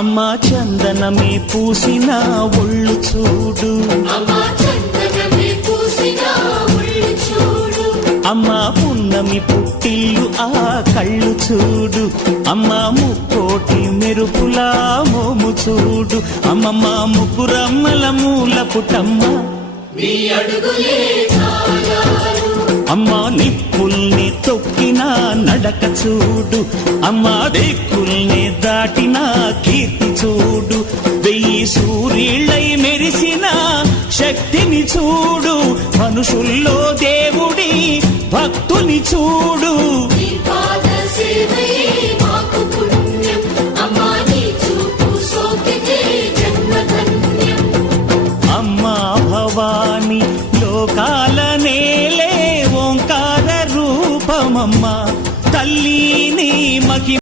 అమ్మా చందనమే పూసిన ఒళ్ళు చూడు, అమ్మా పున్నమి పుట్టిల్లు ఆ కళ్ళు చూడు, అమ్మా ముక్కోటి మెరుపులా మోము చూడు, అమ్మమ్మ ముగ్గురమ్మల మూల పుటమ్మ అమ్మా నిప్పుల్ని తొక్కిన నడక చూడు, అమ్మా దిక్కుల్ని దాటిన కీర్తి చూడు, 1000 సూర్యుళ్ళై మెరిసిన శక్తిని చూడు, మనుషుల్లో దేవుడి భక్తుని చూడు.